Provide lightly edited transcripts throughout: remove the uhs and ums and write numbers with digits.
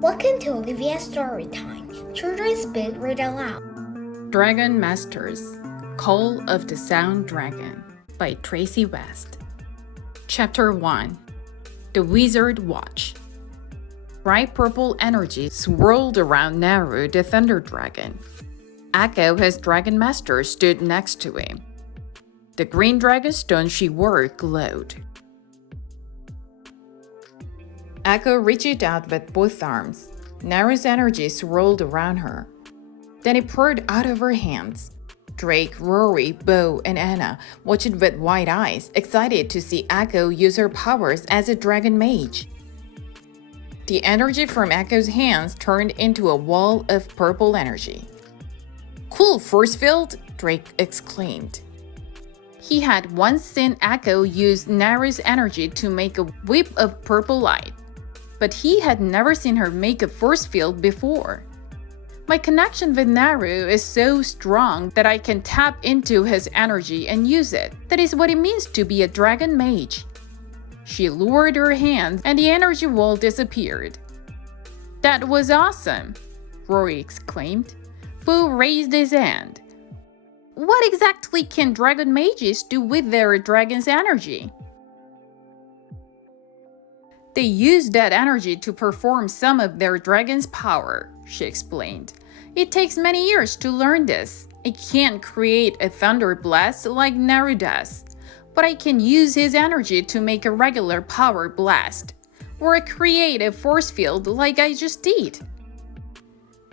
Welcome to Olivia's story time. Children's book read aloud. Dragon Masters, Call of the Sound Dragon by Tracey West. Chapter 1. The Wizard Watch. Bright purple energy swirled around Naru the Thunder Dragon. Echo, his Dragon Master, stood next to him. The green dragon stone she wore glowed. Echo reached out with both arms. Naru's energy swirled around her. Then it poured out of her hands. Drake, Rory, Bo, and Anna watched with wide eyes, excited to see Echo use her powers as a dragon mage. The energy from Echo's hands turned into a wall of purple energy. "Cool force field!" Drake exclaimed. He had once seen Echo use Naru's energy to make a whip of purple light, but he had never seen her make a force field before. "My connection with Naru is so strong that I can tap into his energy and use it. That is what it means to be a dragon mage." She lowered her hands and the energy wall disappeared. "That was awesome!" Rory exclaimed. Bo raised his hand. "What exactly can dragon mages do with their dragon's energy?" "They use that energy to perform some of their dragon's power," she explained. "It takes many years to learn this. I can't create a thunder blast like Naru does, but I can use his energy to make a regular power blast, or create a force field like I just did."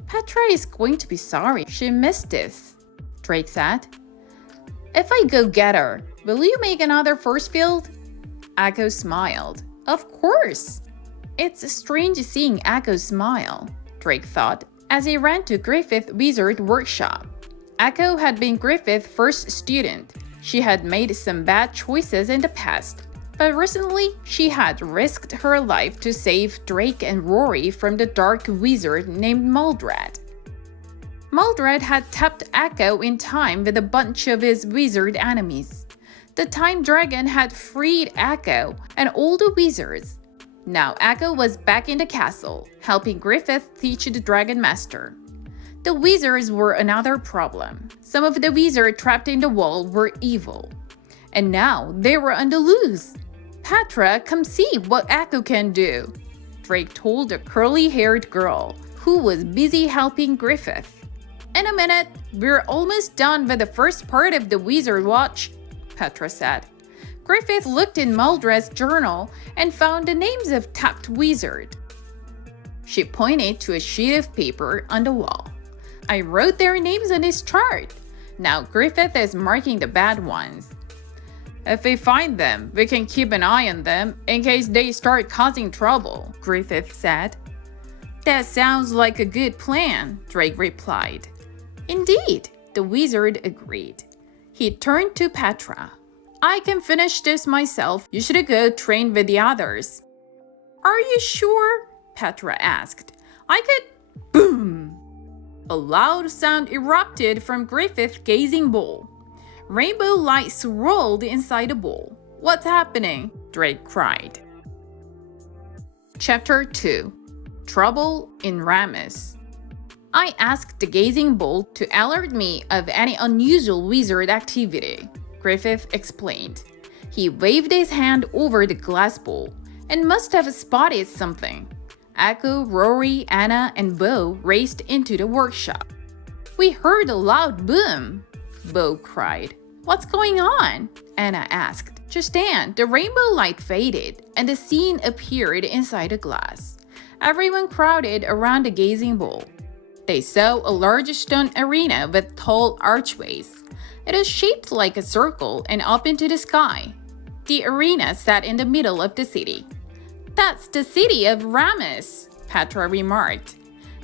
"Petra is going to be sorry she missed this," Drake said. "If I go get her, will you make another force field?" Echo smiled. "Of course." It's strange seeing Echo smile, Drake thought, as he ran to Griffith Wizard Workshop. Echo had been Griffith's first student. She had made some bad choices in the past, but recently she had risked her life to save Drake and Rory from the dark wizard named Muldred. Muldred had tapped Echo in time with a bunch of his wizard enemies. The Time Dragon had freed Echo and all the wizards. Now Echo was back in the castle, helping Griffith teach the Dragon Master. The wizards were another problem. Some of the wizards trapped in the wall were evil, and now they were on the loose. "Petra, come see what Echo can do," Drake told the curly-haired girl, who was busy helping Griffith. "In a minute, we're almost done with the first part of the Wizard Watch," Petra said. Griffith looked in Muldred's journal and found the names of tapped wizards. She pointed to a sheet of paper on the wall. "I wrote their names on this chart. Now Griffith is marking the bad ones. If we find them, we can keep an eye on them in case they start causing trouble," Griffith said. "That sounds like a good plan," Drake replied. "Indeed," the wizard agreed. He turned to Petra. "I can finish this myself. You should go train with the others." "Are you sure?" Petra asked. "I could—" Boom! A loud sound erupted from Griffith's gazing bowl. Rainbow light swirled inside the bowl. "What's happening?" Drake cried. Chapter 2. Trouble in Rammus. "I asked the gazing bowl to alert me of any unusual wizard activity," Griffith explained. He waved his hand over the glass bowl and must have spotted something. Echo, Rory, Anna, and Bo raced into the workshop. "We heard a loud boom," Bo cried. "What's going on?" Anna asked. Just then, the rainbow light faded and the scene appeared inside the glass. Everyone crowded around the gazing bowl. They saw a large stone arena with tall archways. It was shaped like a circle and up into the sky. The arena sat in the middle of the city. "That's the city of Rammus," Petra remarked.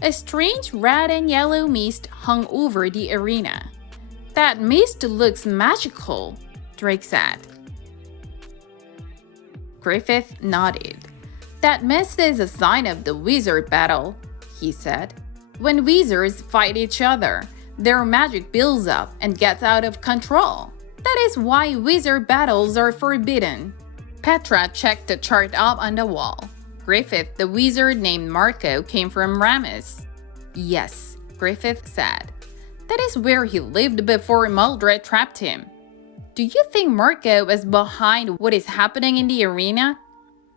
A strange red and yellow mist hung over the arena. "That mist looks magical," Drake said. Griffith nodded. "That mist is a sign of the wizard battle," he said. "When wizards fight each other, their magic builds up and gets out of control. That is why wizard battles are forbidden." Petra checked the chart up on the wall. Griffith, the wizard named Marco, came from Rammus. Yes, Griffith said. That is where he lived before Maldred trapped him. Do you think Marco is behind what is happening in the arena?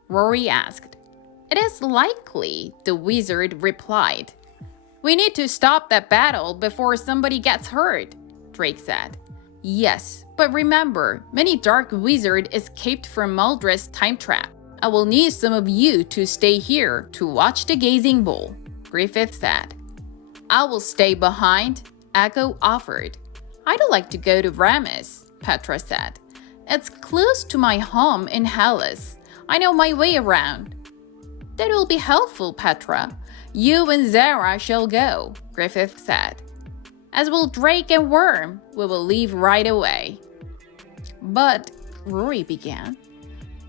Rory asked. It is likely, the wizard replied. We need to stop that battle before somebody gets hurt, Drake said. Yes, but remember, many dark wizards escaped from Maldred's time trap. I will need some of you to stay here to watch the gazing bowl, Griffith said. I will stay behind, Echo offered. I'd like to go to Rammus, Petra said. It's close to my home in Hellas. I know my way around. That will be helpful, Petra. You and Zara shall go, Griffith said. As will Drake and Worm. We will leave right away. But, Rory began.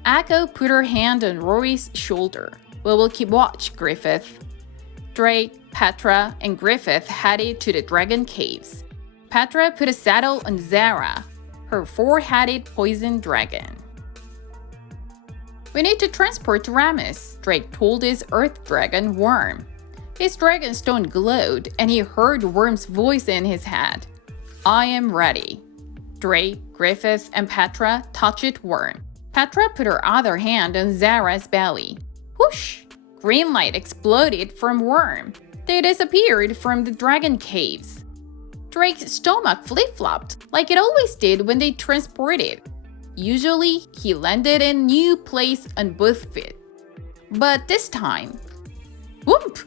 Echo put her hand on Rory's shoulder. We will keep watch, Griffith. Drake, Petra, and Griffith headed to the dragon caves. Petra put a saddle on Zara, her four-headed poison dragon. We need to transport to Rammus, Drake told his earth dragon Worm. His dragon stone glowed, and he heard Worm's voice in his head. I am ready. Drake, Griffith, and Petra touched Worm. Petra put her other hand on Zara's belly. Whoosh! Green light exploded from Worm. They disappeared from the dragon caves. Drake's stomach flip-flopped like it always did when they transported. Usually, he landed in a new place on both feet. But this time, whoop!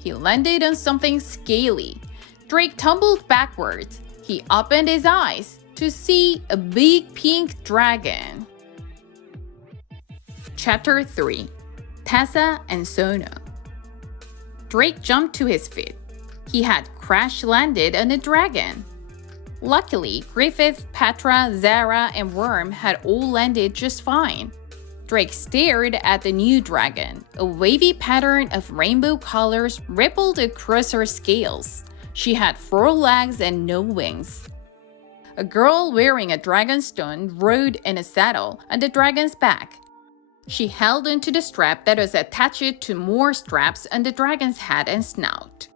He landed on something scaly. Drake tumbled backwards. He opened his eyes to see a big pink dragon. Chapter 3. Tessa and Sono. Drake jumped to his feet. He had crash-landed on a dragon. Luckily, Griffith, Petra, Zara, and Worm had all landed just fine. Drake stared at the new dragon. A wavy pattern of rainbow colors rippled across her scales. She had 4 legs and no wings. A girl wearing a dragon stone rode in a saddle on the dragon's back. She held onto the strap that was attached to more straps on the dragon's head and snout.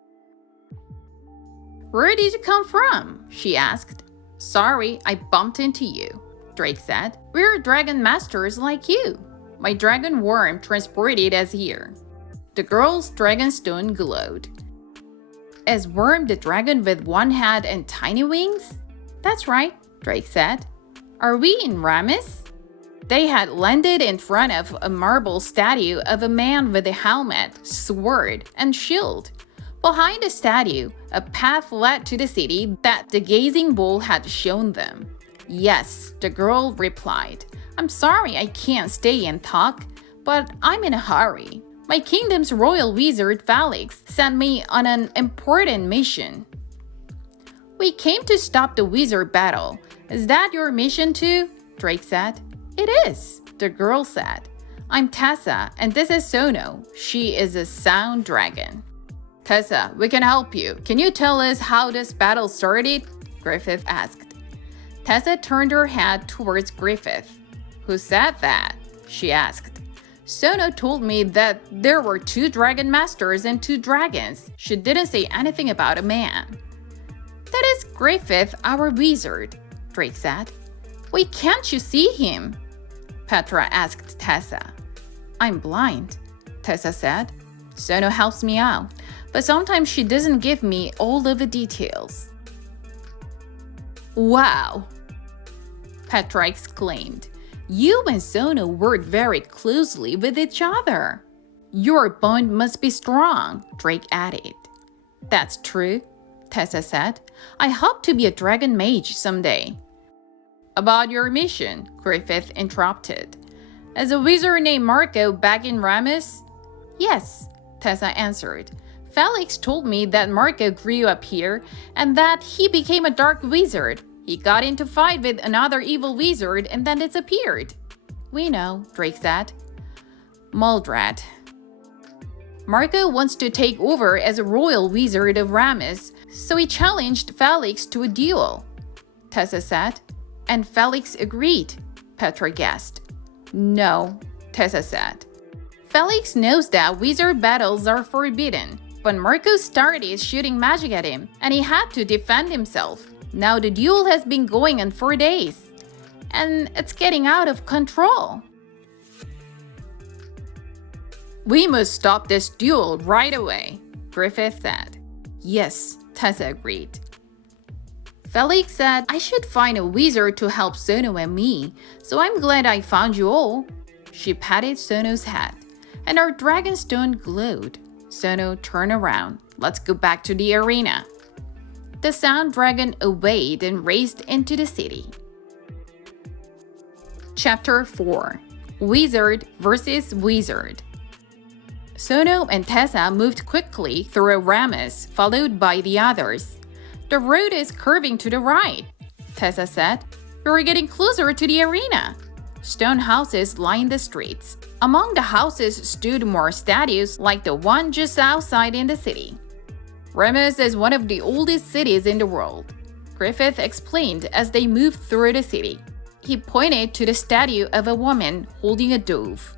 Where did you come from? She asked. Sorry, I bumped into you, Drake said. We're dragon masters like you. My dragon Worm transported us here. The girl's dragon stone glowed. Is Worm the dragon with one head and tiny wings? That's right, Drake said. Are we in Rammus? They had landed in front of a marble statue of a man with a helmet, sword, and shield. Behind the statue, a path led to the city that the gazing bull had shown them. Yes, the girl replied. I'm sorry I can't stay and talk, but I'm in a hurry. My kingdom's royal wizard Felix sent me on an important mission. We came to stop the wizard battle. Is that your mission too? Drake said. It is, the girl said. I'm Tessa, and this is Sono. She is a sound dragon. Tessa, we can help you. Can you tell us how this battle started? Griffith asked. Tessa turned her head towards Griffith. Who said that? She asked. Sono told me that there were 2 dragon masters and 2 dragons. She didn't say anything about a man. That is Griffith, our wizard, Drake said. Why can't you see him? Petra asked Tessa. I'm blind, Tessa said. Sono helps me out, but sometimes she doesn't give me all of the details. Wow, Petra exclaimed. You and Sono work very closely with each other. Your bond must be strong, Drake added. That's true, Tessa said. I hope to be a dragon mage someday. About your mission, Griffith interrupted. As a wizard named Marco back in Rammus? Yes, Tessa answered. Felix told me that Marco grew up here and that he became a dark wizard. He got into a fight with another evil wizard and then disappeared. We know, Drake said. Maldred. Marco wants to take over as a royal wizard of Rammus, so he challenged Felix to a duel, Tessa said. And Felix agreed, Petra guessed. No, Tessa said. Felix knows that wizard battles are forbidden, but Marco started shooting magic at him, and he had to defend himself. Now the duel has been going on for days, and it's getting out of control. We must stop this duel right away, Griffith said. Yes, Tessa agreed. Felix said, I should find a wizard to help Sono and me, so I'm glad I found you all. She patted Sono's head, and her dragonstone glowed. Sono turned around. Let's go back to the arena. The sound dragon obeyed and raced into the city. Chapter 4. Wizard vs. Wizard. Sono and Tessa moved quickly through Rammus, followed by the others. The road is curving to the right, Tessa said. We're getting closer to the arena. Stone houses lined the streets. Among the houses stood more statues like the one just outside in the city. Rammus is one of the oldest cities in the world, Griffith explained as they moved through the city. He pointed to the statue of a woman holding a dove.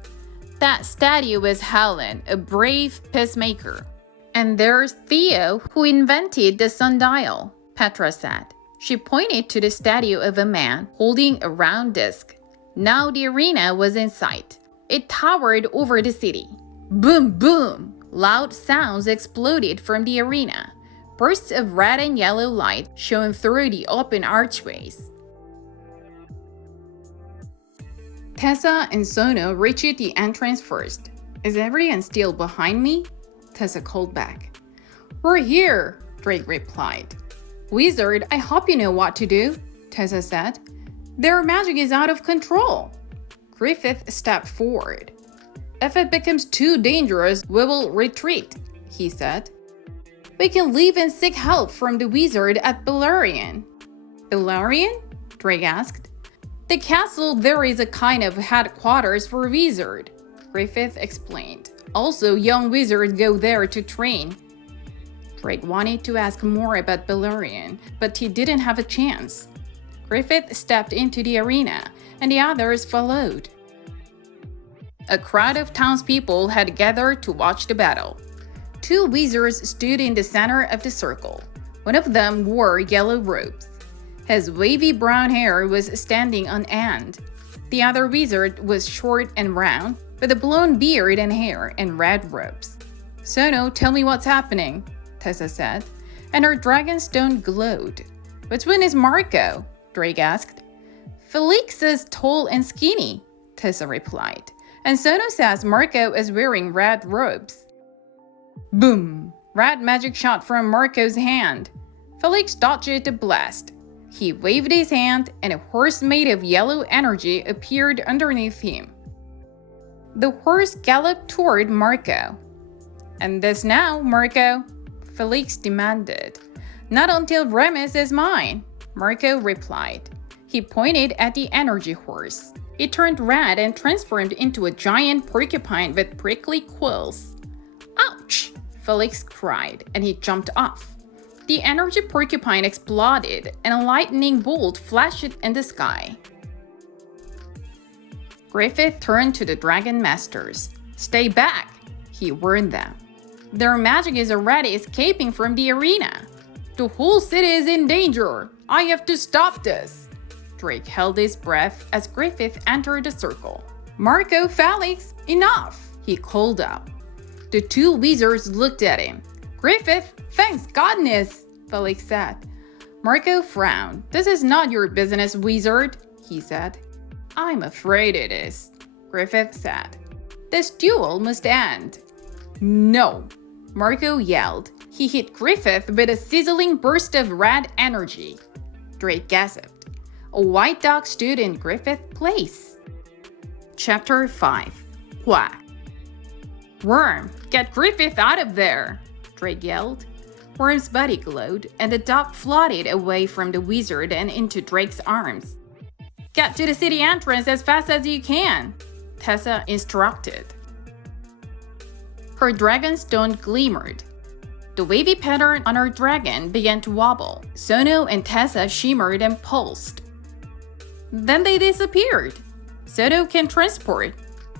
That statue is Helen, a brave peacemaker. And there's Theo, who invented the sundial, Petra said. She pointed to the statue of a man holding a round disc. Now the arena was in sight. It towered over the city. Boom, boom! Loud sounds exploded from the arena. Bursts of red and yellow light shone through the open archways. Tessa and Sono reached the entrance first. Is everyone still behind me? Tessa called back. We're here, Drake replied. Wizard, I hope you know what to do, Tessa said. Their magic is out of control. Griffith stepped forward. If it becomes too dangerous, we will retreat, he said. We can leave and seek help from the wizard at Valerian. Valerian? Drake asked. The castle there is a kind of headquarters for wizard, Griffith explained. Also, young wizards go there to train. Drake wanted to ask more about Valerian, but he didn't have a chance. Griffith stepped into the arena, and the others followed. A crowd of townspeople had gathered to watch the battle. Two wizards stood in the center of the circle. One of them wore yellow robes. His wavy brown hair was standing on end. The other wizard was short and round, with a blonde beard and hair and red robes. Sono, tell me what's happening, Tessa said, and her dragonstone glowed. Which one is Marco? Drake asked. Felix is tall and skinny, Tessa replied, and Sono says Marco is wearing red robes. Boom! Red magic shot from Marco's hand. Felix dodged the blast. He waved his hand, and a horse made of yellow energy appeared underneath him. The horse galloped toward Marco. And this now, Marco? Felix demanded. Not until Rammus is mine, Marco replied. He pointed at the energy horse. It turned red and transformed into a giant porcupine with prickly quills. Ouch! Felix cried, and he jumped off. The energy porcupine exploded, and a lightning bolt flashed in the sky. Griffith turned to the Dragon Masters. Stay back, he warned them. Their magic is already escaping from the arena. The whole city is in danger. I have to stop this. Drake held his breath as Griffith entered the circle. Marco, Felix, enough, he called out. The two wizards looked at him. Griffith, thanks goodness, Felix said. Marco frowned. This is not your business, wizard, he said. I'm afraid it is, Griffith said. This duel must end. No, Marco yelled. He hit Griffith with a sizzling burst of red energy. Drake gasped. A white dog stood in Griffith's place. Chapter 5. Quack. Worm, get Griffith out of there, Drake yelled. Worm's body glowed, and the dog floated away from the wizard and into Drake's arms. Get to the city entrance as fast as you can, Tessa instructed. Her dragonstone glimmered. The wavy pattern on her dragon began to wobble. Sono and Tessa shimmered and pulsed. Then they disappeared. Sono can transport,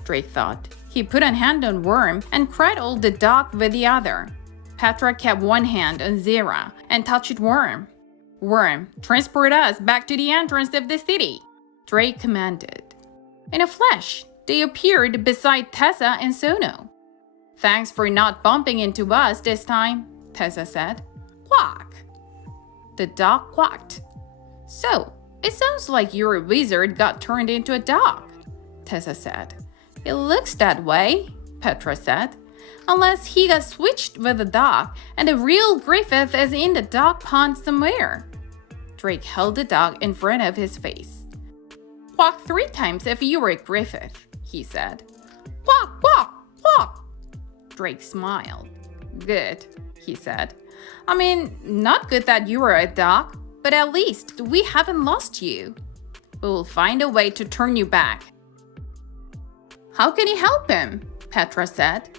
Drake thought. He put a hand on Worm and cradled the dog with the other. Petra kept one hand on Zara and touched Worm. Worm, transport us back to the entrance of the city, Drake commanded. In a flash, they appeared beside Tessa and Sono. Thanks for not bumping into us this time, Tessa said. Quack. The dog quacked. So, it sounds like your wizard got turned into a dog, Tessa said. It looks that way, Petra said. Unless he got switched with a dog and the real Griffith is in the dog pond somewhere. Drake held the dog in front of his face. Quack 3 times if you were a Griffith, he said. Quack, quack, quack. Drake smiled. Good, he said. I mean, not good that you were a dog, but at least we haven't lost you. We'll find a way to turn you back. How can you help him? Petra said.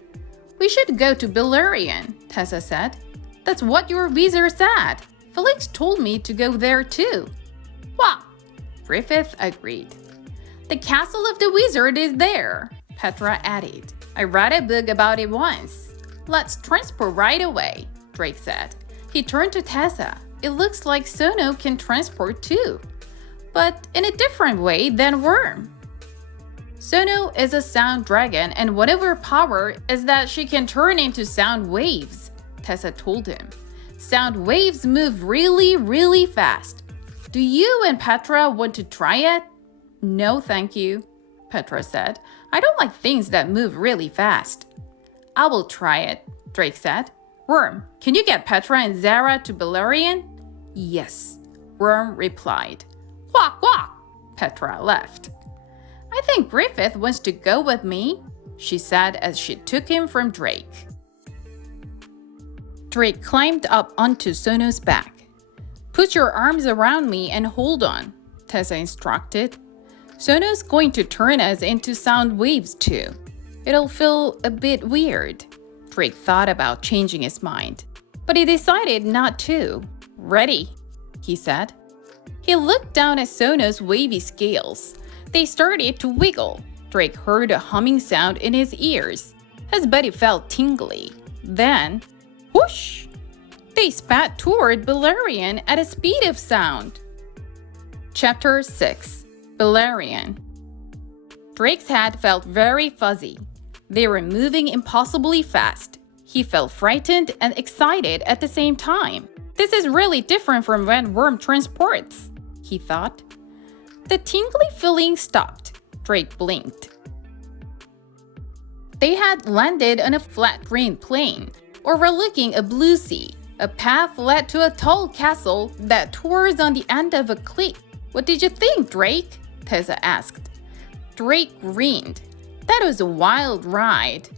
We should go to Valerian, Tessa said. That's what your wizard said. Felix told me to go there too. Wow, Griffith agreed. The castle of the wizard is there, Petra added. I read a book about it once. Let's transport right away, Drake said. He turned to Tessa. It looks like Sono can transport too, but in a different way than Worm. Sono is a sound dragon, and one of her power is that she can turn into sound waves, Tessa told him. Sound waves move really, really fast. Do you and Petra want to try it? No, thank you, Petra said. I don't like things that move really fast. I will try it, Drake said. Worm, can you get Petra and Zara to Valerian? Yes, Worm replied. Quack, quack, Petra left. I think Griffith wants to go with me, she said as she took him from Drake. Drake climbed up onto Sono's back. Put your arms around me and hold on, Tessa instructed. Sono's going to turn us into sound waves too. It'll feel a bit weird. Drake thought about changing his mind, but he decided not to. Ready, he said. He looked down at Sono's wavy scales. They started to wiggle. Drake heard a humming sound in his ears. His body felt tingly. Then, whoosh! They spat toward Valerian at a speed of sound. Chapter 6. Valerian. Drake's head felt very fuzzy. They were moving impossibly fast. He felt frightened and excited at the same time. This is really different from when Worm transports, he thought. The tingly feeling stopped. Drake blinked. They had landed on a flat green plain, overlooking a blue sea. A path led to a tall castle that towers on the end of a cliff. What did you think, Drake? Tessa asked. Drake grinned. That was a wild ride,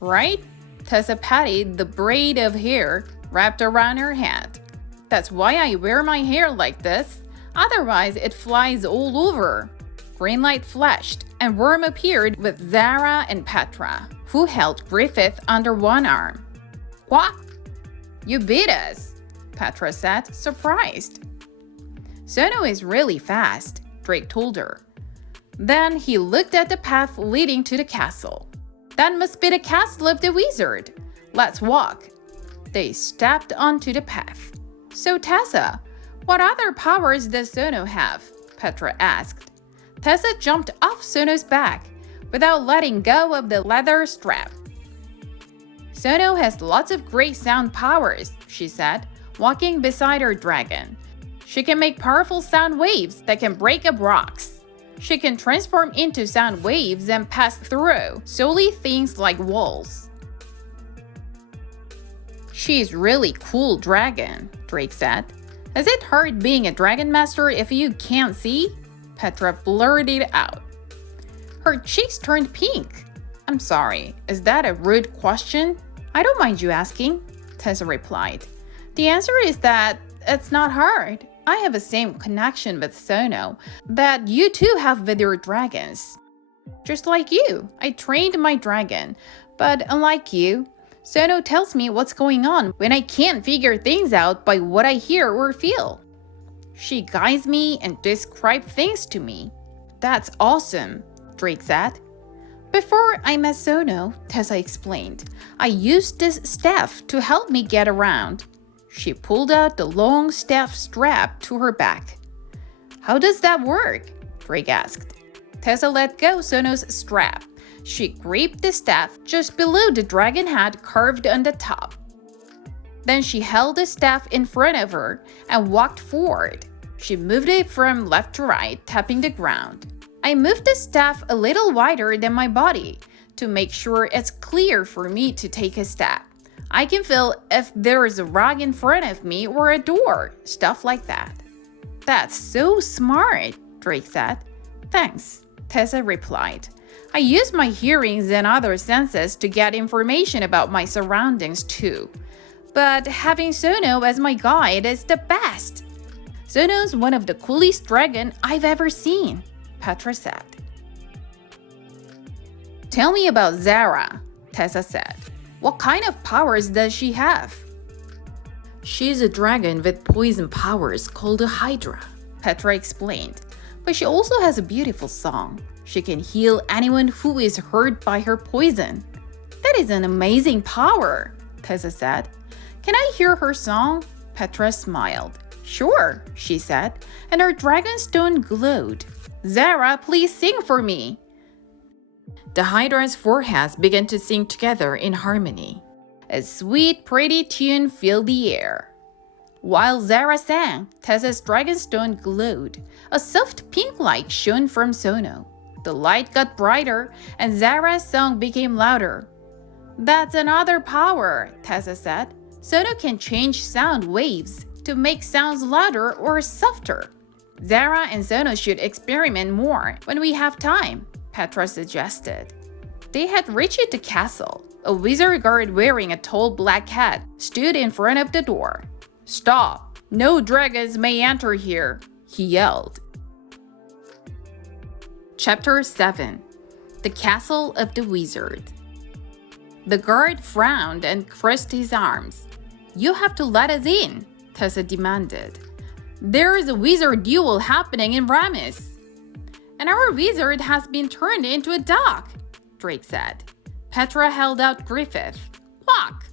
right? Tessa patted the braid of hair wrapped around her head. That's why I wear my hair like this. Otherwise, it flies all over. Green light flashed, and Worm appeared with Zara and Petra, who held Griffith under one arm. What? You beat us, Petra said, surprised. Sono is really fast, Drake told her. Then he looked at the path leading to the castle. That must be the castle of the wizard. Let's walk. They stepped onto the path. So Tessa, what other powers does Sono have? Petra asked. Tessa jumped off Sono's back without letting go of the leather strap. Sono has lots of great sound powers, she said, walking beside her dragon. She can make powerful sound waves that can break up rocks. She can transform into sound waves and pass through solely things like walls. She's really cool dragon, Drake said. Is it hard being a dragon master if you can't see? Petra blurted out. Her cheeks turned pink. I'm sorry, is that a rude question? I don't mind you asking, Tessa replied. The answer is that it's not hard. I have the same connection with Sono that you two have with your dragons. Just like you, I trained my dragon, but unlike you, Sono tells me what's going on when I can't figure things out by what I hear or feel. She guides me and describes things to me. That's awesome, Drake said. Before I met Sono, Tessa explained, I used this staff to help me get around. She pulled out the long staff strap to her back. How does that work? Drake asked. Tessa let go Sono's strap. She gripped the staff just below the dragon head carved on the top. Then she held the staff in front of her and walked forward. She moved it from left to right, tapping the ground. I moved the staff a little wider than my body to make sure it's clear for me to take a step. I can feel if there is a rug in front of me or a door, stuff like that. That's so smart, Drake said. Thanks, Tessa replied. I use my hearings and other senses to get information about my surroundings too. But having Sono as my guide is the best. Sono's one of the coolest dragon I've ever seen, Petra said. Tell me about Zara, Tessa said. What kind of powers does she have? She's a dragon with poison powers called a Hydra, Petra explained. But she also has a beautiful song. She can heal anyone who is hurt by her poison. That is an amazing power, Tessa said. Can I hear her song? Petra smiled. Sure, she said, and her dragonstone glowed. Zara, please sing for me. The Hydra's foreheads began to sing together in harmony. A sweet, pretty tune filled the air. While Zara sang, Tessa's dragonstone glowed. A soft pink light shone from Sono. The light got brighter, and Zara's song became louder. That's another power, Tessa said. Sono can change sound waves to make sounds louder or softer. Zara and Sono should experiment more when we have time, Petra suggested. They had reached the castle. A wizard guard wearing a tall black hat stood in front of the door. Stop! No dragons may enter here, he yelled. Chapter 7. The Castle of the Wizard. The guard frowned and crossed his arms. You have to let us in, Tessa demanded. There is a wizard duel happening in Rammus. And our wizard has been turned into a duck, Drake said. Petra held out Griffith. Quack!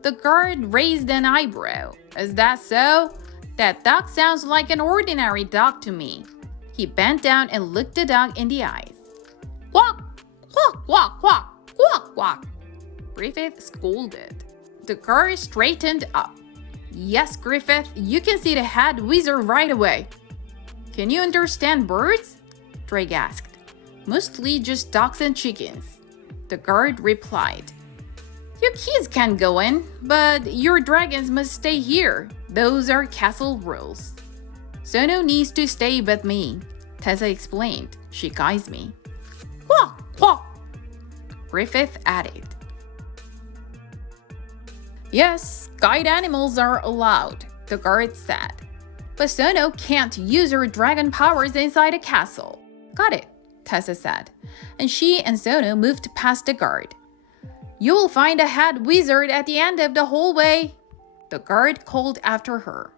The guard raised an eyebrow. Is that so? That duck sounds like an ordinary duck to me. He bent down and looked the duck in the eyes. Quack! Quack! Quack! Quack! Quack! Quack! Griffith scolded. The guard straightened up. Yes, Griffith, you can see the head wizard right away. Can you understand birds? Drake asked. Mostly just ducks and chickens. The guard replied. You kids can go in, but your dragons must stay here. Those are castle rules. Sono needs to stay with me, Tessa explained. She guides me. Quack, quack, Griffith added. Yes, guide animals are allowed, the guard said. But Sono can't use her dragon powers inside a castle. Got it, Tessa said, and she and Sono moved past the guard. You will find a head wizard at the end of the hallway, the guard called after her.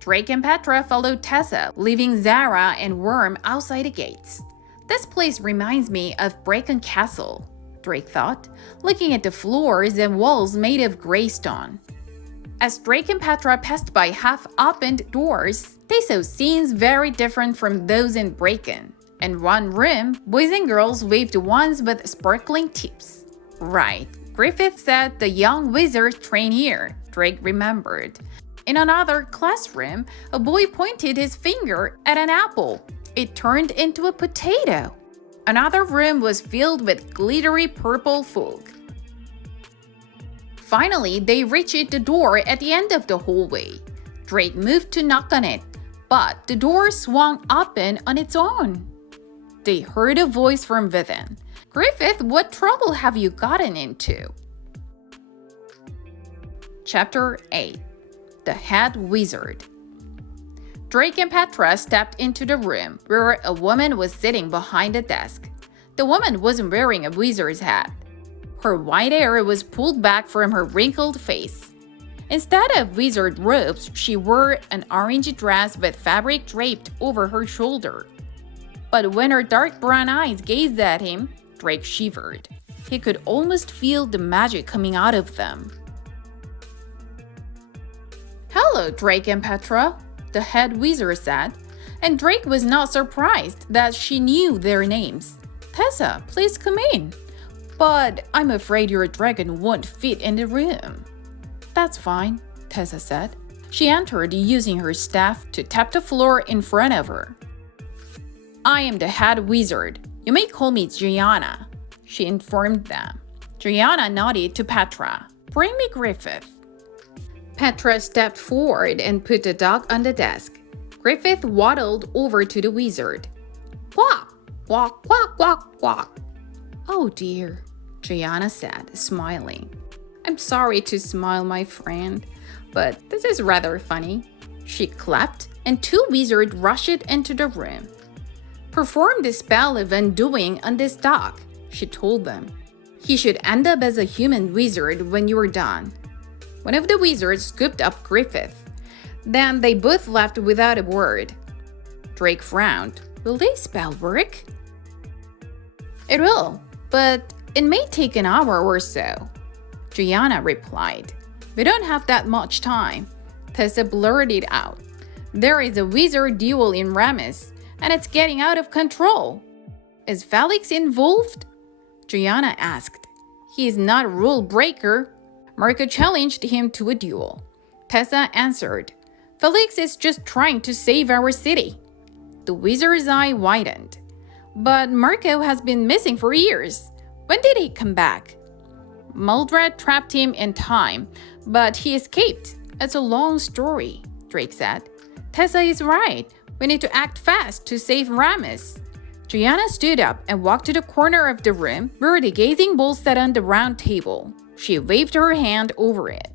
Drake and Petra followed Tessa, leaving Zara and Worm outside the gates. This place reminds me of Bracken Castle, Drake thought, looking at the floors and walls made of grey stone. As Drake and Petra passed by half-opened doors, they saw scenes very different from those in Bracken. In one room, boys and girls waved wands with sparkling tips. Right, Griffith said the young wizard trained here, Drake remembered. In another classroom, a boy pointed his finger at an apple. It turned into a potato. Another room was filled with glittery purple fog. Finally, they reached the door at the end of the hallway. Drake moved to knock on it, but the door swung open on its own. They heard a voice from within. Griffith, what trouble have you gotten into? Chapter 8. The Head Wizard. Drake and Petra stepped into the room where a woman was sitting behind a desk. The woman wasn't wearing a wizard's hat. Her white hair was pulled back from her wrinkled face. Instead of wizard robes, she wore an orange dress with fabric draped over her shoulder. But when her dark brown eyes gazed at him, Drake shivered. He could almost feel the magic coming out of them. "Hello, Drake and Petra," the head wizard said, and Drake was not surprised that she knew their names. "Tessa, please come in. But I'm afraid your dragon won't fit in the room." "That's fine," Tessa said. She entered using her staff to tap the floor in front of her. "I am the head wizard. You may call me Gianna," she informed them. Gianna nodded to Petra. "Bring me Griffith." Petra stepped forward and put the dog on the desk. Griffith waddled over to the wizard. "Quack, quack, quack, quack, quack." "Oh dear," Gianna said, smiling. "I'm sorry to smile, my friend, but this is rather funny." She clapped, and two wizards rushed into the room. "Perform the spell of undoing on this dog," she told them. "He should end up as a human wizard when you are done." One of the wizards scooped up Griffith. Then they both left without a word. Drake frowned. "Will this spell work?" "It will, but it may take an hour or so," Gianna replied. "We don't have that much time," Tessa blurted out. "There is a wizard duel in Rammus, and it's getting out of control." "Is Felix involved?" Gianna asked. "He is not a rule breaker." Marco challenged him to a duel. Tessa answered. "Felix is just trying to save our city." The wizard's eye widened. "But Marco has been missing for years. When did he come back?" "Mildred trapped him in time, but he escaped. It's a long story," Drake said. "Tessa is right. We need to act fast to save Rammus." Gianna stood up and walked to the corner of the room where the gazing bowl sat on the round table. She waved her hand over it.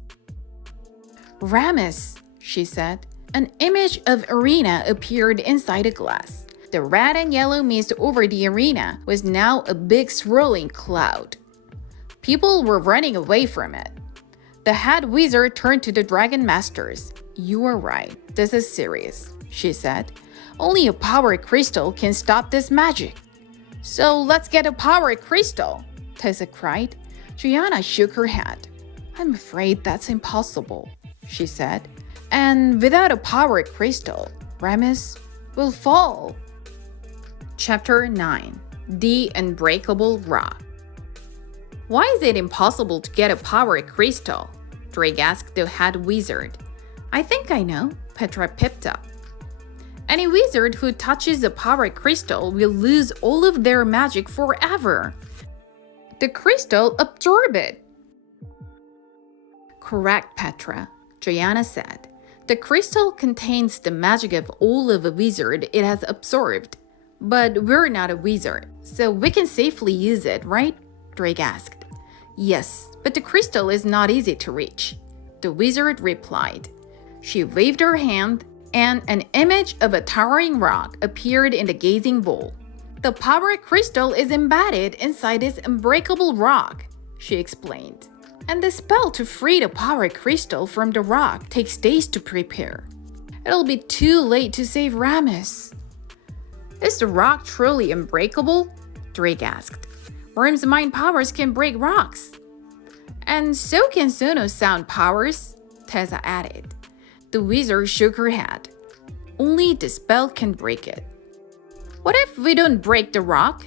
"Rammus," she said. An image of arena appeared inside a glass. The red and yellow mist over the arena was now a big swirling cloud. People were running away from it. The head wizard turned to the dragon masters. "You are right. This is serious," she said. "Only a power crystal can stop this magic." "So let's get a power crystal," Tessa cried. Gianna shook her head. "I'm afraid that's impossible," she said. "And without a power crystal, Rammus will fall." Chapter 9. The Unbreakable Rock. "Why is it impossible to get a power crystal?" Drake asked the head wizard. "I think I know," Petra pipped up. "Any wizard who touches a power crystal will lose all of their magic forever. The crystal absorbs it." "Correct, Petra," Gianna said. "The crystal contains the magic of all of a wizard it has absorbed. But we're not a wizard, so we can safely use it, right?" Drake asked. "Yes, but the crystal is not easy to reach," the wizard replied. She waved her hand, and an image of a towering rock appeared in the gazing bowl. "The power crystal is embedded inside this unbreakable rock," she explained. "And the spell to free the power crystal from the rock takes days to prepare. It'll be too late to save Rammus." "Is the rock truly unbreakable?" Drake asked. "Worm's mind powers can break rocks." "And so can Sono's sound powers," Tessa added. The wizard shook her head. "Only the spell can break it." "What if we don't break the rock?"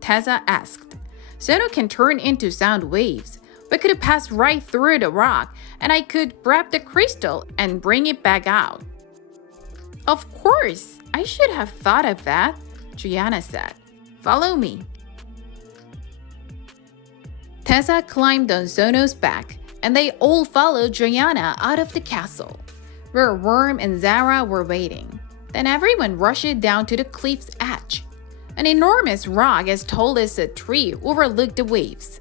Tessa asked. "Sono can turn into sound waves. We could pass right through the rock, and I could grab the crystal and bring it back out." "Of course! I should have thought of that," Gianna said. "Follow me." Tessa climbed on Sono's back, and they all followed Gianna out of the castle, where Worm and Zara were waiting. Then everyone rushed down to the cliff's edge. An enormous rock as tall as a tree overlooked the waves.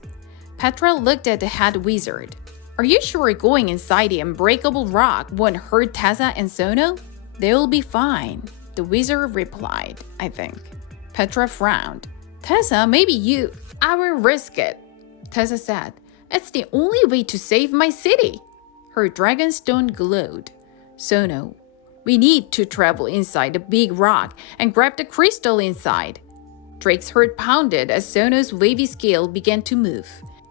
Petra looked at the head wizard. "Are you sure going inside the unbreakable rock won't hurt Tessa and Sono?" "They'll be fine," the wizard replied, "I think." Petra frowned. "Tessa, maybe you—" "I will risk it," Tessa said. "It's the only way to save my city." Her dragonstone glowed. "Sono, we need to travel inside the big rock and grab the crystal inside." Drake's heart pounded as Sono's wavy scale began to move.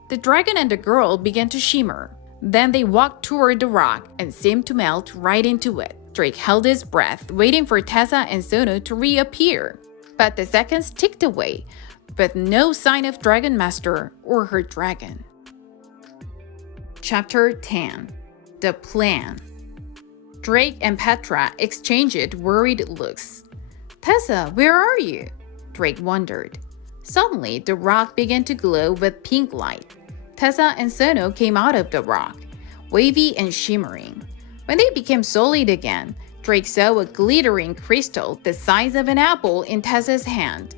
The dragon and the girl began to shimmer. Then they walked toward the rock and seemed to melt right into it. Drake held his breath, waiting for Tessa and Sono to reappear. But the seconds ticked away, with no sign of Dragon Master or her dragon. Chapter 10. The Plan. Drake and Petra exchanged worried looks. "Tessa, where are you?" Drake wondered. Suddenly, the rock began to glow with pink light. Tessa and Sono came out of the rock, wavy and shimmering. When they became solid again, Drake saw a glittering crystal the size of an apple in Tessa's hand.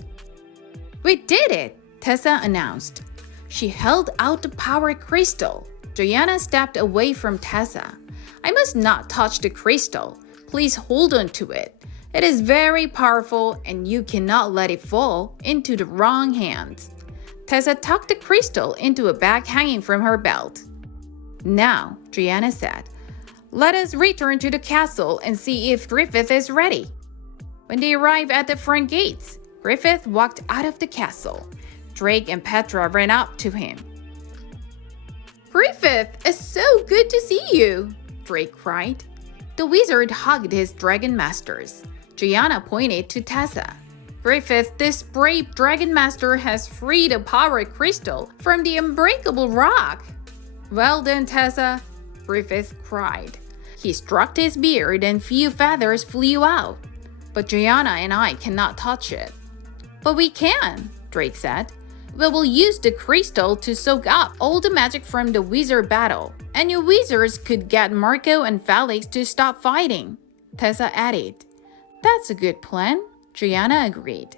"We did it!" Tessa announced. She held out the power crystal. Joanna stepped away from Tessa. "I must not touch the crystal. Please hold on to it. It is very powerful and you cannot let it fall into the wrong hands." Tessa tucked the crystal into a bag hanging from her belt. "Now," Joanna said, "let us return to the castle and see if Griffith is ready." When they arrived at the front gates, Griffith walked out of the castle. Drake and Petra ran up to him. "Griffith, it's so good to see you!" Drake cried. The wizard hugged his dragon masters. Joanna pointed to Tessa. "Griffith, this brave dragon master has freed a power crystal from the unbreakable rock." "Well done, Tessa," Griffith cried. He stroked his beard and few feathers flew out. "But Joanna and I cannot touch it." "But we can," Drake said. "We will use the crystal to soak up all the magic from the wizard battle, and you wizards could get Marco and Felix to stop fighting," Tessa added. "That's a good plan," Joanna agreed.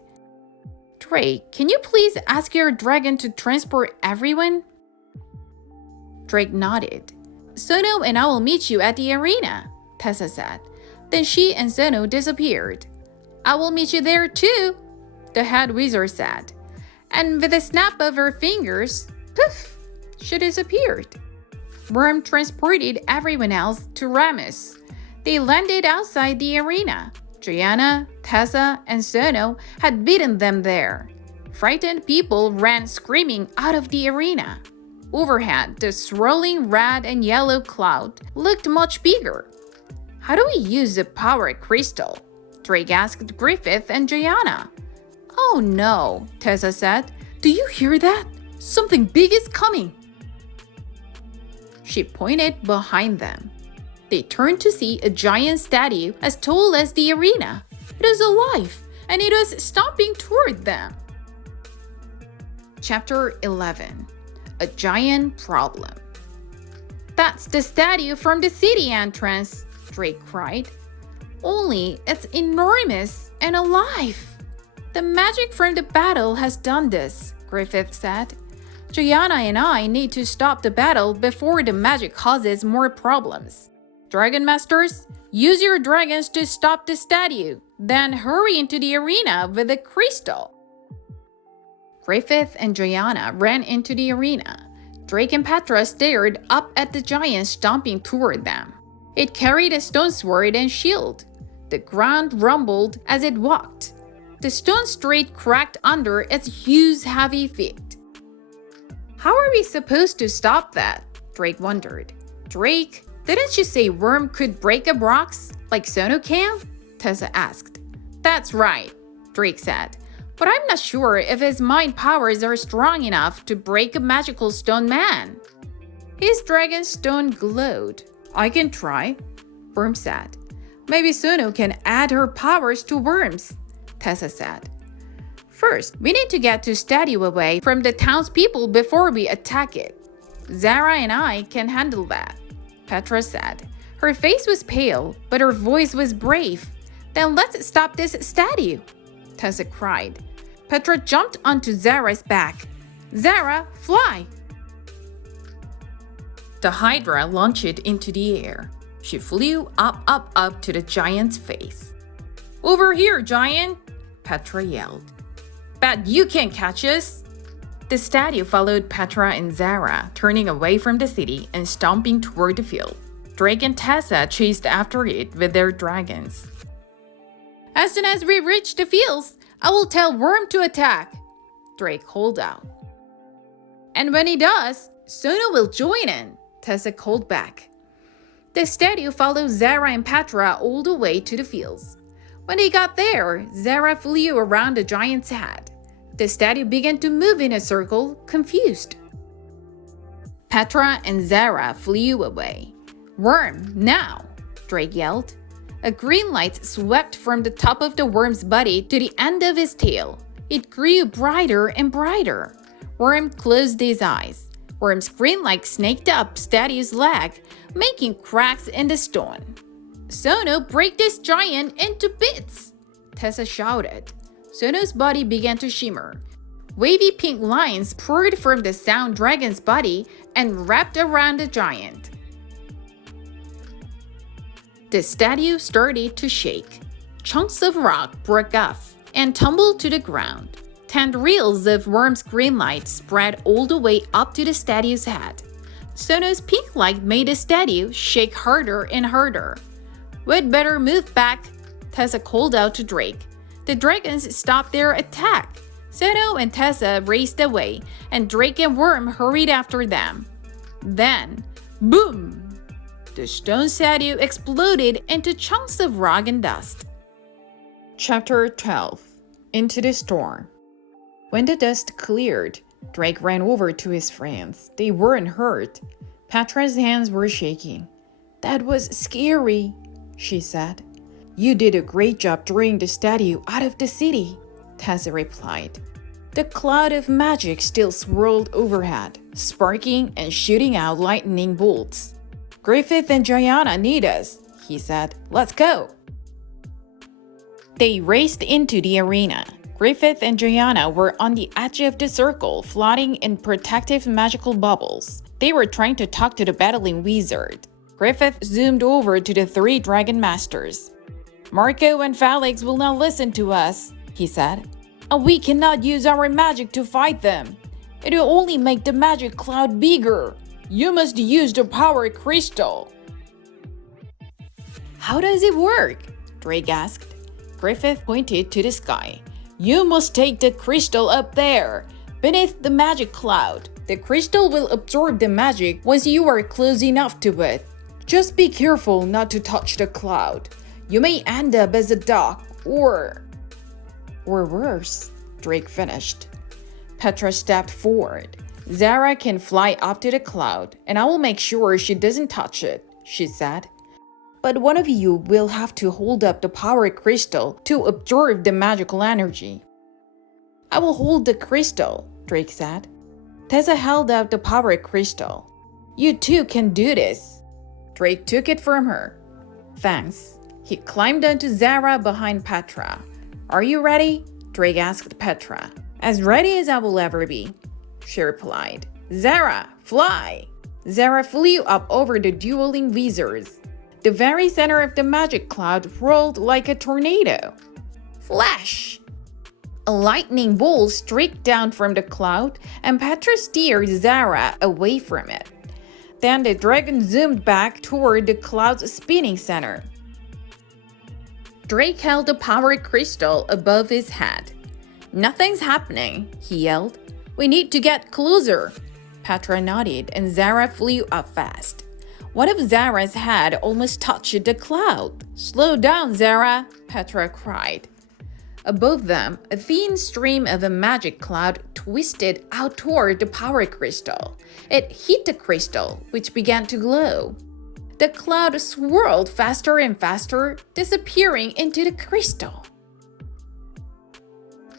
"Drake, can you please ask your dragon to transport everyone?" Drake nodded. "Sono and I will meet you at the arena," Tessa said. Then she and Sono disappeared. "I will meet you there too," the head wizard said. And with a snap of her fingers, poof, she disappeared. Worm transported everyone else to Rammus. They landed outside the arena. Joanna, Tessa, and Sono had beaten them there. Frightened people ran screaming out of the arena. Overhead, the swirling red and yellow cloud looked much bigger. "How do we use the power crystal?" Drake asked Griffith and Joanna. "Oh no," Tessa said. "Do you hear that? Something big is coming." She pointed behind them. They turned to see a giant statue as tall as the arena. It was alive, and it was stomping toward them. Chapter 11. A Giant Problem. "That's the statue from the city entrance," Drake cried. "Only it's enormous and alive." "The magic from the battle has done this," Griffith said. "Joanna and I need to stop the battle before the magic causes more problems. Dragon Masters, use your dragons to stop the statue, then hurry into the arena with the crystal." Griffith and Joanna ran into the arena. Drake and Petra stared up at the giant stomping toward them. It carried a stone sword and shield. The ground rumbled as it walked. The stone straight cracked under its huge, heavy feet. "How are we supposed to stop that?" Drake wondered. "Drake, didn't you say Worm could break up rocks like Sono can?" Tessa asked. "That's right," Drake said. "But I'm not sure if his mind powers are strong enough to break a magical stone man." His dragon stone glowed. "I can try," Worm said. "Maybe Sono can add her powers to Worm's," Tessa said. "First, we need to get the statue away from the townspeople before we attack it. Zara and I can handle that," Petra said. Her face was pale, but her voice was brave. "Then let's stop this statue," Tessa cried. Petra jumped onto Zara's back. "Zara, fly!" The Hydra launched into the air. She flew up to the giant's face. "Over here, giant!" Petra yelled. "Bet you can't catch us!" The statue followed Petra and Zara, turning away from the city and stomping toward the field. Drake and Tessa chased after it with their dragons. "As soon as we reach the fields, I will tell Worm to attack, Drake called out. And when he does, Sono will join in, Tessa called back. The statue followed Zara and Petra all the way to the fields. When they got there, Zara flew around the giant's head. The statue began to move in a circle, confused. Petra and Zara flew away. Worm, now, Drake yelled. A green light swept from the top of the worm's body to the end of his tail. It grew brighter and brighter. Worm closed his eyes. Worm's green light snaked up Statue's leg, making cracks in the stone. Sono, break this giant into bits! Tessa shouted. Sono's body began to shimmer. Wavy pink lines poured from the sound dragon's body and wrapped around the giant. The statue started to shake. Chunks of rock broke off and tumbled to the ground. Tendrils of Worm's green light spread all the way up to the statue's head. Sono's pink light made the statue shake harder and harder. We'd better move back, Tessa called out to Drake. The dragons stopped their attack. Sono and Tessa raced away, and Drake and Worm hurried after them. Then, boom! The stone statue exploded into chunks of rock and dust. Chapter 12. Into the Storm. When the dust cleared, Drake ran over to his friends. They weren't hurt. Petra's hands were shaking. That was scary, she said. You did a great job drawing the statue out of the city, Tessa replied. The cloud of magic still swirled overhead, sparking and shooting out lightning bolts. Griffith and Gianna need us, he said. Let's go. They raced into the arena. Griffith and Gianna were on the edge of the circle, floating in protective magical bubbles. They were trying to talk to the battling wizard. Griffith zoomed over to the three dragon masters. Marco and Felix will not listen to us, he said. And we cannot use our magic to fight them. It will only make the magic cloud bigger. You must use the power crystal. How does it work? Drake asked. Griffith pointed to the sky. You must take the crystal up there, beneath the magic cloud. The crystal will absorb the magic once you are close enough to it. Just be careful not to touch the cloud. You may end up as a duck or worse, Drake finished. Petra stepped forward. Zara can fly up to the cloud, and I will make sure she doesn't touch it, she said. But one of you will have to hold up the power crystal to absorb the magical energy. I will hold the crystal, Drake said. Tessa held out the power crystal. You too can do this. Drake took it from her. Thanks. He climbed onto Zara behind Petra. Are you ready? Drake asked Petra. As ready as I will ever be, she replied. Zara, fly! Zara flew up over the dueling wizards. The very center of the magic cloud rolled like a tornado. Flash! A lightning bolt streaked down from the cloud, and Petra steered Zara away from it. Then the dragon zoomed back toward the cloud's spinning center. Drake held the power crystal above his head. Nothing's happening, he yelled. We need to get closer. Petra nodded, and Zara flew up fast. One of Zara's head almost touched the cloud. Slow down, Zara, Petra cried. Above them, a thin stream of a magic cloud twisted out toward the power crystal. It hit the crystal, which began to glow. The cloud swirled faster and faster, disappearing into the crystal.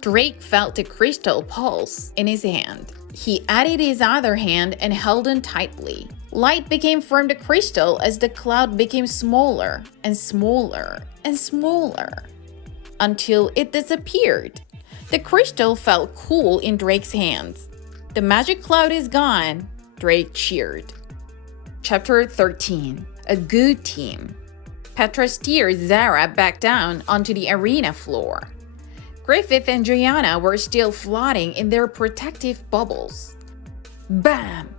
Drake felt the crystal pulse in his hand. He added his other hand and held on tightly. Light became from the crystal as the cloud became smaller and smaller and smaller, until it disappeared. The crystal felt cool in Drake's hands. The magic cloud is gone, Drake cheered. Chapter 13. A good team. Petra steered Zara back down onto the arena floor. Griffith and Gianna were still floating in their protective bubbles. Bam!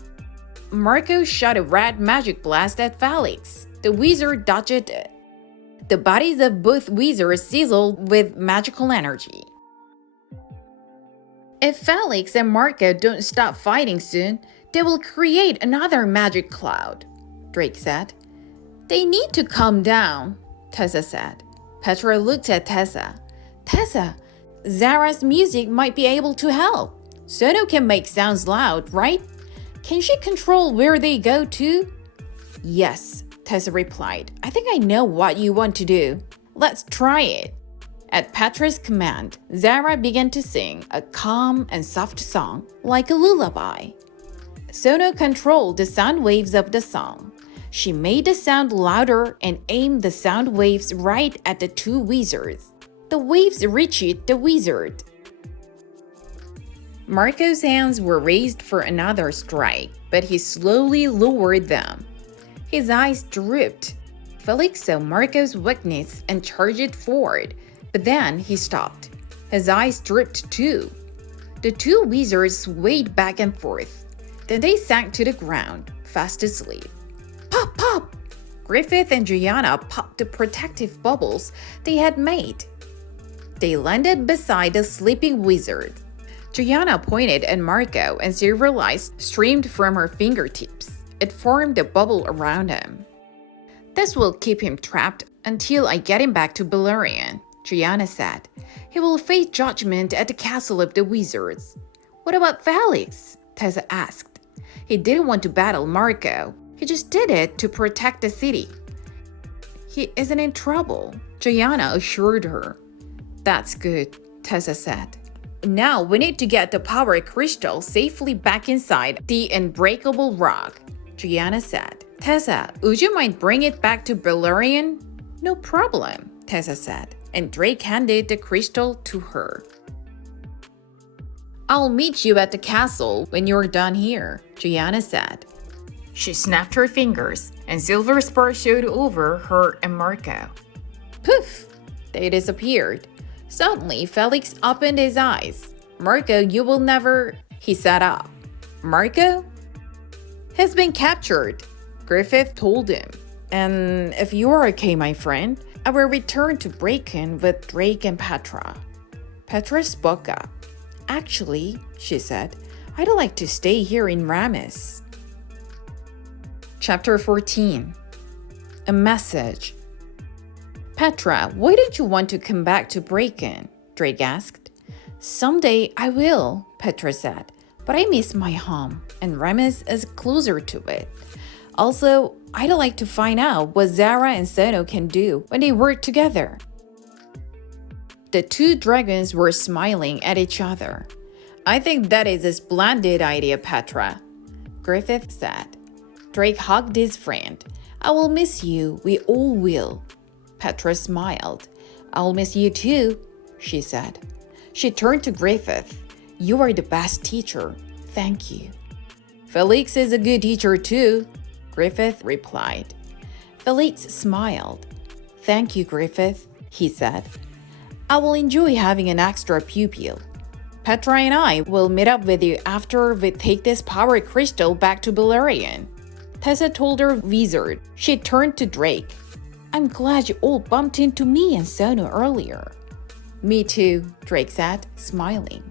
Marco shot a red magic blast at Felix. The wizard dodged it. The bodies of both wizards sizzled with magical energy. If Felix and Marco don't stop fighting soon, they will create another magic cloud, Drake said. They need to calm down, Tessa said. Petra looked at Tessa. Tessa, Zara's music might be able to help. Sono can make sounds loud, right? Can she control where they go to? Yes, Tessa replied. I think I know what you want to do. Let's try it. At Petra's command, Zara began to sing a calm and soft song, like a lullaby. Sono controlled the sound waves of the song. She made the sound louder and aimed the sound waves right at the two wizards. The waves reached the wizard. Marco's hands were raised for another strike, but he slowly lowered them. His eyes drooped. Felix saw Marco's weakness and charged forward, but then he stopped. His eyes drooped too. The two wizards swayed back and forth. Then they sank to the ground, fast asleep. Pop, pop! Griffith and Gianna popped the protective bubbles they had made. They landed beside the sleeping wizard. Gianna pointed at Marco and silver light streamed from her fingertips. It formed a bubble around him. This will keep him trapped until I get him back to Valerian, Gianna said. He will face judgment at the castle of the wizards. What about Felix? Tessa asked. He didn't want to battle Marco. He just did it to protect the city. He isn't in trouble, Gianna assured her. That's good, Tessa said. Now we need to get the power crystal safely back inside the unbreakable rock, Gianna said. Tessa, would you mind bring it back to Valerian? No problem, Tessa said, and Drake handed the crystal to her. I'll meet you at the castle when you're done here, Gianna said. She snapped her fingers, and silver sparks showed over her and Marco. Poof! They disappeared. Suddenly, Felix opened his eyes. Marco, you will never... He sat up. Marco? Has been captured, Griffith told him. And if you're okay, my friend, I will return to Bracken with Drake and Petra. Petra spoke up. Actually, she said, I'd like to stay here in Rammus. Chapter 14. A message. Petra, why don't you want to come back to Bracken? Drake asked. Someday I will, Petra said, but I miss my home, and Rammus is closer to it. Also, I'd like to find out what Zara and Sono can do when they work together. The two dragons were smiling at each other. I think that is a splendid idea, Petra, Griffith said. Drake hugged his friend. I will miss you, we all will. Petra smiled. I'll miss you too, she said. She turned to Griffith. You are the best teacher. Thank you. Felix is a good teacher too, Griffith replied. Felix smiled. Thank you, Griffith, he said. I will enjoy having an extra pupil. Petra and I will meet up with you after we take this power crystal back to Valerian. Tessa told her wizard. She turned to Drake. I'm glad you all bumped into me and Sono earlier. Me too, Drake said, smiling.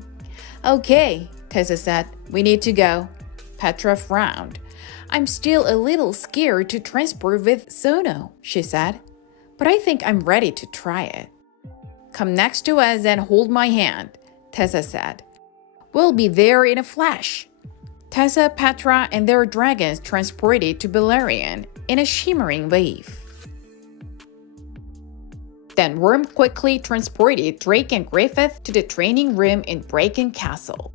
Okay, Tessa said, we need to go. Petra frowned. I'm still a little scared to transport with Sono, she said, but I think I'm ready to try it. Come next to us and hold my hand, Tessa said. We'll be there in a flash. Tessa, Petra, and their dragons transported to Valerian in a shimmering wave. Then Worm quickly transported Drake and Griffith to the training room in Bracken Castle.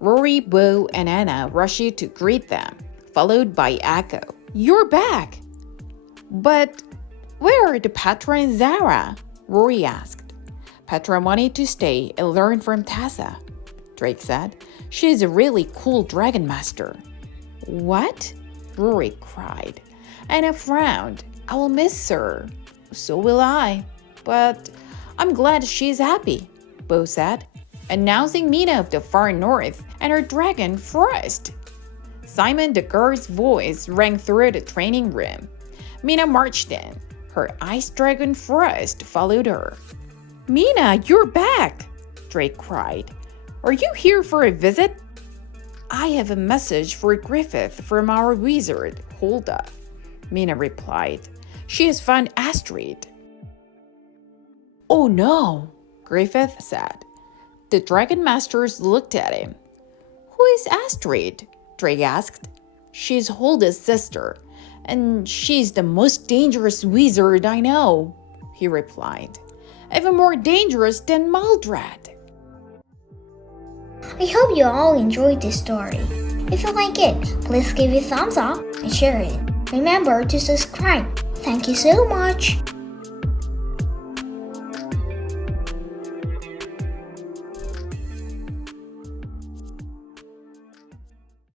Rory, Bo, and Anna rushed to greet them, followed by Echo. You're back! But where are the Petra and Zara? Rory asked. Petra wanted to stay and learn from Tessa, Drake said. She's a really cool dragon master. What? Rory cried. Anna frowned. I will miss her. So will I. But I'm glad she's happy, Bo said, announcing Mina of the far north and her dragon Frost. Simon the girl's voice rang through the training room. Mina marched in. Her ice dragon Frost followed her. Mina, you're back, Drake cried. Are you here for a visit? I have a message for Griffith from our wizard, Hulda, Mina replied. She has found Astrid. Oh no, Griffith said. The Dragon Masters looked at him. Who is Astrid? Drake asked. She's Hulda's sister, and she's the most dangerous wizard I know, he replied. Even more dangerous than Maldred. I hope you all enjoyed this story. If you like it, please give it a thumbs up and share it. Remember to subscribe. Thank you so much.